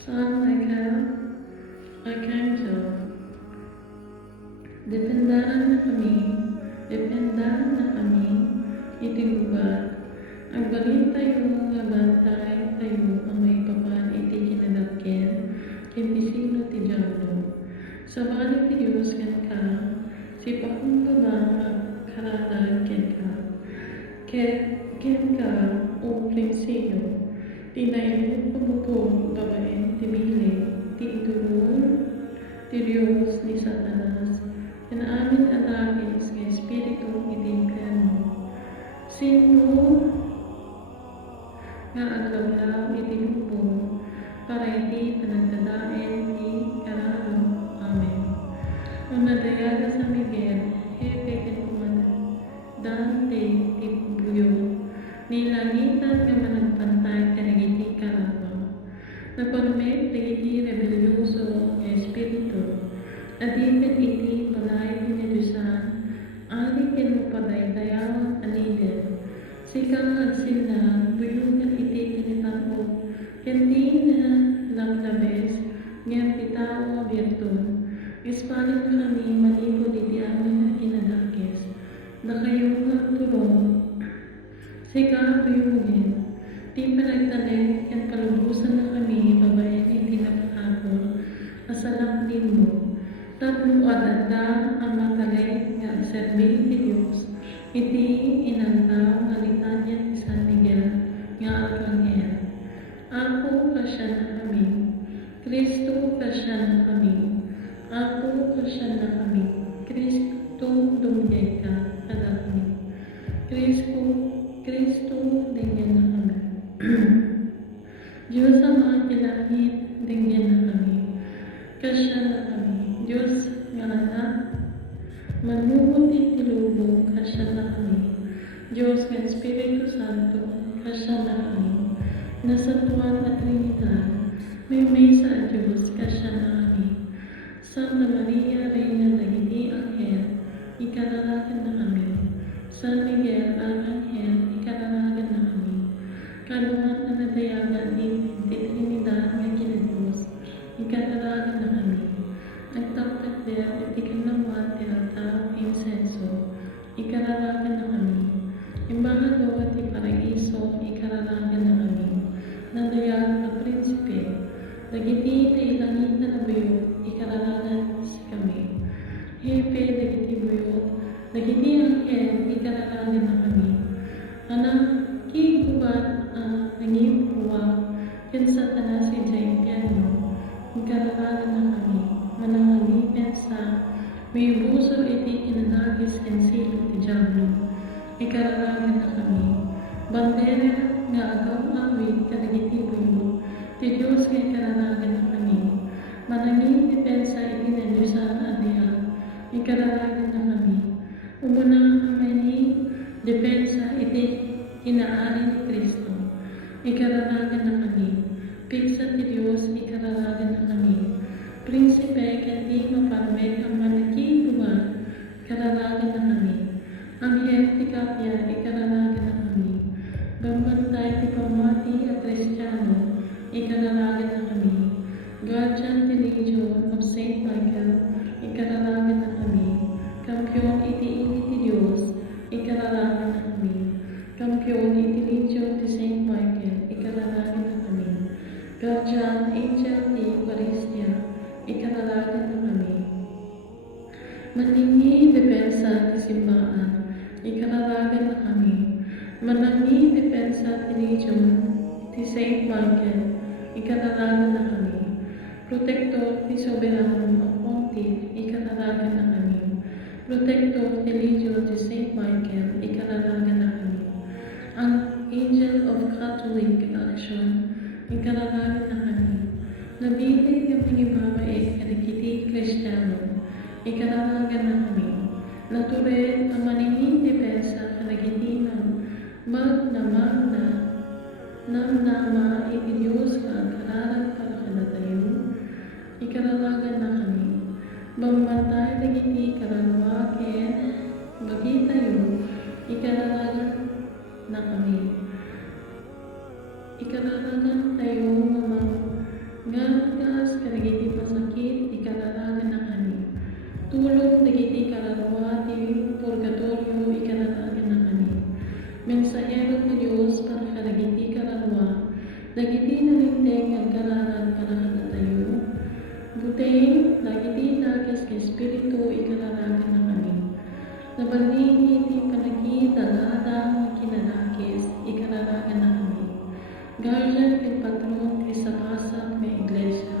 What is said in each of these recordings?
Saan Archangel, dependahan na kami, itigubat, ang balin tayo nga bantay tayo ang may papan iti kinadakyan, kimpisino ti Diablo. Sa balik ti Diyos ken ka, si pakundo na karadag ken ka, o prinsiyo, tinaimot pamutong babaen ti bili, ti idulol, ti Diyos ni Satanas, kanaamin atakis nga Espiritu iti impyerno. Sino nga aglaw iti lubong, para iti panagdadaen ti karalo. Amen. Mamadayaga sa Miguel, hepe ken komandante ti buyo, nilangitan nga managpantay kanagiti karalo. Napormet dagiti rebelyoso nga espiritu, adipet iti balay tinidusan, ali ken mapadaydayawan aliden, sikang agsinda, buyugan iti tinitao, kendi na langlabes, nga pitawa birtud, ispalit na kami manipod iti amin na kinadakis, na kayo nga tulong, sikang buyugin, di panagtalit, yan palubusan na kami, babayan iti nakahapon, asalak din mo, tatlo at ang matalit nga serbil ti Diyos, iti inantaw nga litanya ni San Miguel nga Arkanghel. Ako kasya na kami, Kristo kasya na kami, ako kasya na kami, Kristo dumiyay ka kadakmi, Kristo dingyan na kami. Diyos Ama tilangit, dingyan na kami, kasya na kami, Diyos nga anak, manubot iti lubong, kasya na kami, Diyos nga Espiritu Santo, kasya na kami, nasa tuwan at Trinidad, may sa Diyos, kasya na kami, Santa Maria, Reina dagiti Anghel, ikararagan na kami, San Miguel, Arkanghel, ikararagan na kami, kaluan na nadayagan din, Trinidad nga kinagos, ikararagan na kami, nagtaktak der, iti kanawan, tirata, insenso, ikararagan na kami, imbahalo at iparaiso, ikararagan na kami, nadayagan na prinsipe, dagiti na ilangit na nabuyo, ikararagan si kami, hepe dagiti buyo, dagiti anghel, ikararagan na kami, anak, kigubat, nangibuwa, ken Satanas iti impyerno, ikararagan na kami, manangalipin sa may buso iti kinanagis ken silo ti Diablo, ikararagan na kami, bandera nga agaw awi kadagiti buyo, ti Diyos nga ikararagan na kami, manangin depensa iti nadyusan adiyan, ikararagan na kami, umuna amay depensa iti inaari ni Kristo, ikararagan na kami, piksa ti Diyos, ikararagan na kami, prinsipe ken di maparmed ang manakiguan, ikararagan na kami, anghel ti kapya, ikararagan na kami, bambantay ti pamati at Kristiyano, ikararagan na kami, Guardian ti Legion of Saint Michael, ikararagan na kami, Kampiyon iti init ti Diyos, ikararagan na kami, Kampiyon iti Legion ti Saint Michael, ikararagan na kami, Guardian Angel ti Eucharistia, ikararagan na kami, maningi depensa ti simbahan, ikararagan na kami, manangi depensa ti Legion ti Saint Michael, ikararagan na kami, Protector ti Soberano Pontiff, ikararagan na kami, Protector ti Legion ti Saint Michael, ikararagan na kami, ang Angel of Catholic Action, ikararagan na kami, nabili kami babae kadagiti Kristiyano, ikararagan na kami, naturen ang maningin depensa kadagiti magna nama iti Diyos ka agkararan para kanatayo, ikararagan na kami, bambantay dagiti karanwa ken bagitayo, ikararagan na kami, ikararagan tayo Gagas kadagiti pasakit ikararagan na kami. Tulong dagiti kalarawa ti purgatorio ikararagan na kami. Mensahero ti Dios para kadagiti kalarawa. Dagiti nalinteng agkararag para kadatayo. Buteng dagiti nagas ka Espiritu ikararagan na kami. Nabaligi ti panagi daladang kinanakis ikararagan na kami. Guardian ti patron ti sapasap nga iglesia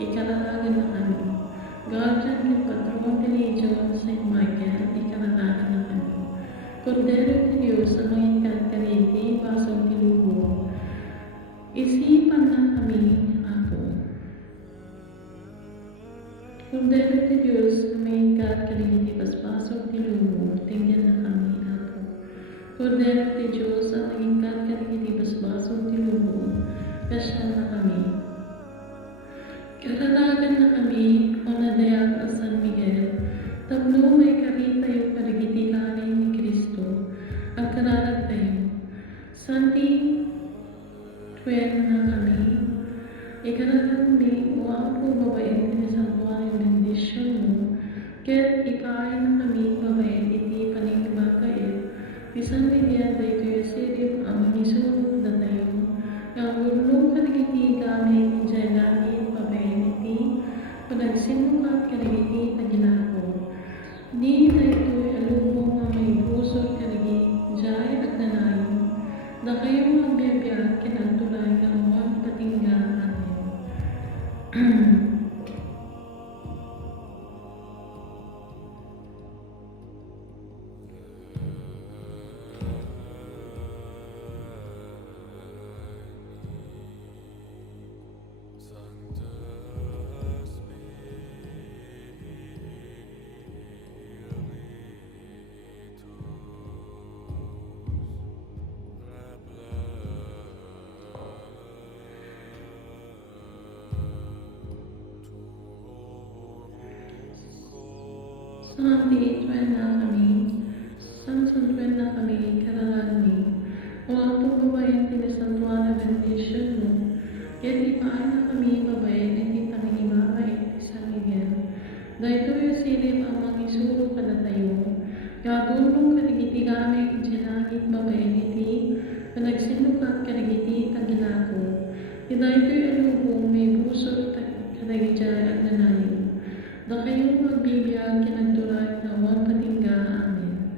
ikararagan na kami. Guardian ti patron ti Legion St. Michael ikararagan na kami. Kordero ti Diyos ang mangingkat kaniti pasong ti lubo. Isipan na kami ako. Kordero ti Diyos ang mangingkat kaniti paspasok ti lubo. Tingnan na kami ako. Kordero ti Diyos ang mangingkat kaniti paspasok ti lubo. Kasya na kami. Kararagan na kami o nadayak ang San Miguel. Tablo may karitayo kadagiti kanin ni Kristo. Ang kararag tayo. Santi tuwen na kami. Ikararag mi o apo babaen ni San Juan yung bendisyon mo. Ket ikain na kami babaen iti paningibakait. Ti San Miguel da ito yung sirip ang inisulog na tayo. Ang ulong kadagiti gamit dyan langit babaen iti panagsimukat kadagiti taginako. Di na ito'y alubong na may pusot kadagi dyan at nanayon. Na kayo magbiyabiyag kinagtulay ng mga patingga natin. Santi tuwen na kami. Samson tuwen na kami kararag mi. O apo babaen ti San Juan na bendisyon mo. Ket ipaan na kami babaen iti paningibabay ti San Miguel. Dahito yung silip ang mangisuro kada tayo. Gagulong kadagiti gamit iti babaen iti panagsinukat kadagiti taginako. Dahito yung alubong may pusot kadagiti at nanayo. Da kayo magbibiyag kinagtulay na huwag patingga amin.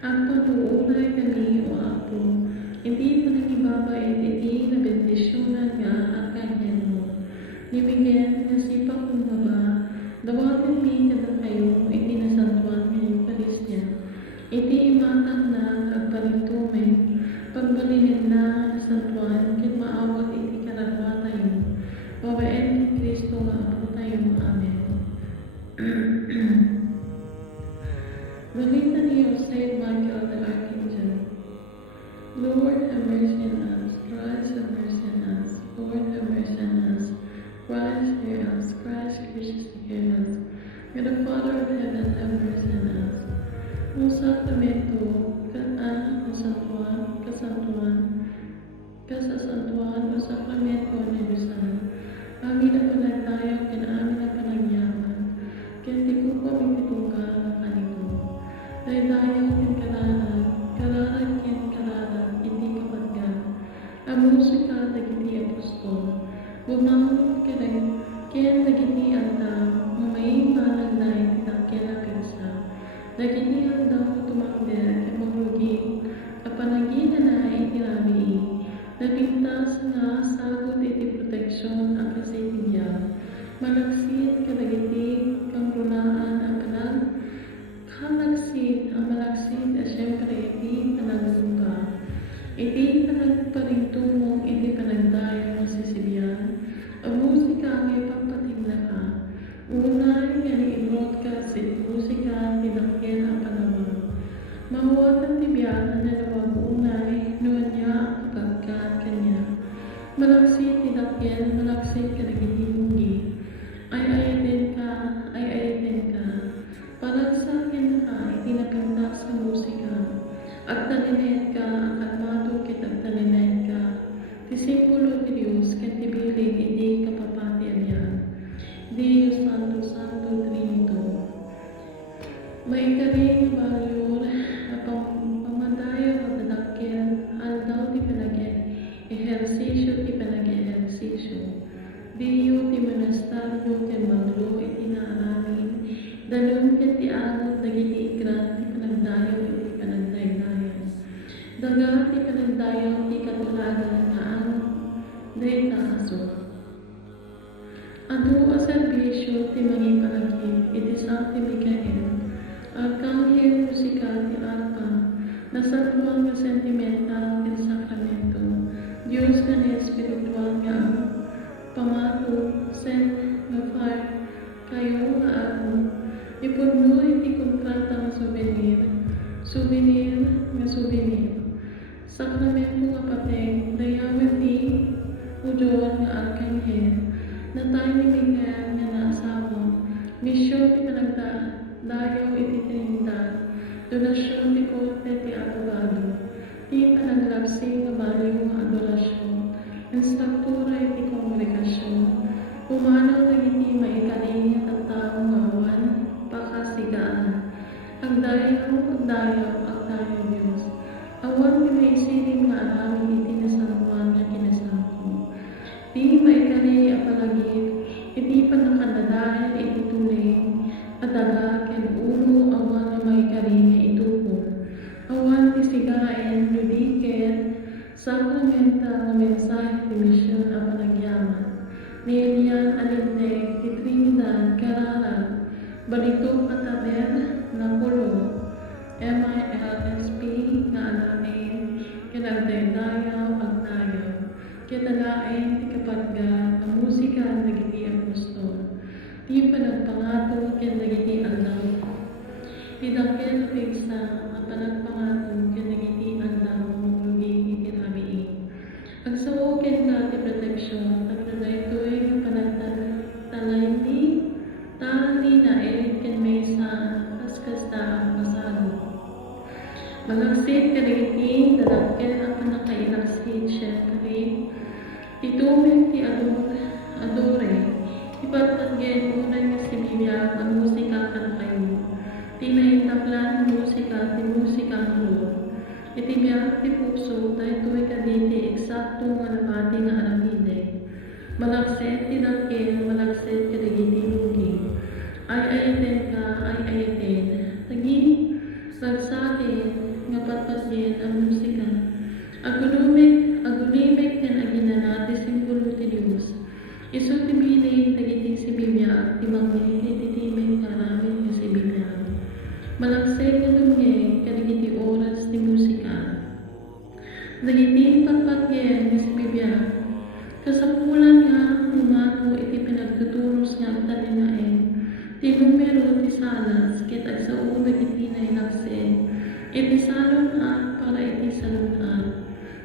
Ang patuunay kami o apo, hindi panagibabait iti na bendisyonan nga at kanyan mo. Nibigyan na sipak kong baba, dawatin mi kada kayo iti nasantuan ng Eucharistia. Iti imatang na agpalintumen, pagbalinin na nasantuan, kin maawat iti karagwa tayo. Babaen ni Kristo nga apo tayo. Amen. Balita ni St. Michael the Archangel. Lord, have mercy on us. Christ, have mercy on us. Lord, have mercy on us. Christ, hear us. Christ, graciously hear us. May the Father of heaven have mercy on us. O Sacramento, kasasantuan, o Sacramento ni Rizal. Amin na panagtayo, amin na panagyaman. Kaya di ko kami pitungka na kanito. Daydayaw kin kararag kin kararag, hindi kapatgan. Amusika dagiti apostol. Bumangod ken dagiti anda, may managday tinakyan na pinsa. Dagiti anda tumangder, kemulugi, kapanagina na itirabi. Napintas na sagot iti proteksyon ang kasitiya. Malaksit kadagiti kang runaan ang kalaksit ang malaksit at syempre iti panagsuka. Iti panagparintumong iti panagdayo ng sisibiyan. Ang musika ang ipapatingla ka. Unay nga ni-enroll ka sa musika tinakyan ang panawag. Mahuwag ang tibiyan na nawag unay noon niya ang kapagkat kanya. Malaksit tinakyan, malaksit kadagiti munggi. Ay ayatin ka. Parang sa akin ka, itinapinta sa musika. At talinet ka, ang kalmado kitang talinet ka. Ti simbolo ti Diyos, ket ti bilit, hindi kapapa ti panag-ehersisyo. Diyo ti monastaryo ken banglo iti naaramin, danum ken ti agot dagiti ikrat ti panagdayaw iti panagdaydayas. Daga ti panagdayaw ti katulagan nga agot dayta aso. Adu a serbisyo ti mangipanagip iti Santi Mikael, arkanghel musikal ti arpa, nasalubong nga sentimental ken sakramento, Diyos nga ni espiritual nga pamato, sent nga fire, kayo nga ako, ipurno iti kontrata nga souvenir, sakramento nga pateng, dayawen ti udyon nga arkanghel, na tayo ni Miguel nga naasawa, misyon ti panagdayaw iti Trinidad, donasyon ti korte ti abogado, ti panaglapsi nga baliw nga adorasyon, instruktura iti kongregasyon, pumanaw dagiti maikali nga tattao nga awan, pakasigaan, agdayaw Diyos, awan ti maisiling nga aramid iti nasaluan nga kinasako. Di maikali apalagip, iti panakadadayan iti tuling, adaga ken uno awan nga maikali nga itupon. Awan ti sigaen, nudiket, sakramenta nga mensahe ti misyon a panagyaman. Nilian alinteg ti Trinidad Carrara, balitok kataber na pulo, MILSP nga alain, kinagdaydayaw agdayaw, kinalain ti kapatga ang musika dagiti apostol, ti panagpangato ken dagiti adlaw. Ti dakkel pigsa a panagpangato ken dagiti adlaw maglugi iti rabii. Agsao ken ka ti proteksyon tapno daytoy nga panagtalay ni tani na ken maysa kaskasta ang pasado. Malagsit kadagiti dadakkel ang panakailagsit syempre. Itumig ti adore, ipatagyan unay nga similya ang musika kan kayo. Tinaintaklan musika ti musika lo. Itibiyag ti puso daytoy kaditi eksakto nga nabati nga aramide. Malagsit ti dakkel, malagsit kadagiti lugi. Ay-ayaten ka, ay-ayaten. Tagi sagsakin nga patpasyen ang musika. Agulimik ken aginana ti simbolo ti Dios. Isu ti biling dagiti sibilya ti mangge iti timeng karamid nga sibilya. Malagsay nga dumye kadagiti oras ti musika. Dagiti patpatyen nga sibilya. Kasapulan nga humano iti pinagtuturos nga agtalinaen. Ti numero ti salas ket agsao dagiti nailaksen. Iti salon para iti salon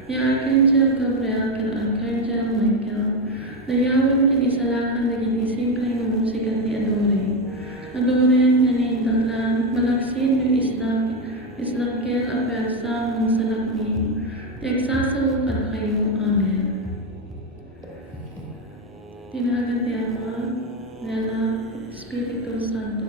ni Archangel Gabriel ken Archangel Michael, dayawan ken isalakan dagiti simple nga musika ti adore. Adoren kanin taklan, malaksin yung islakkel a persa ng salakmi. Tiagsasaw at kayo. Amen. Tinagat ti Ama, Nela, Espiritu Santo.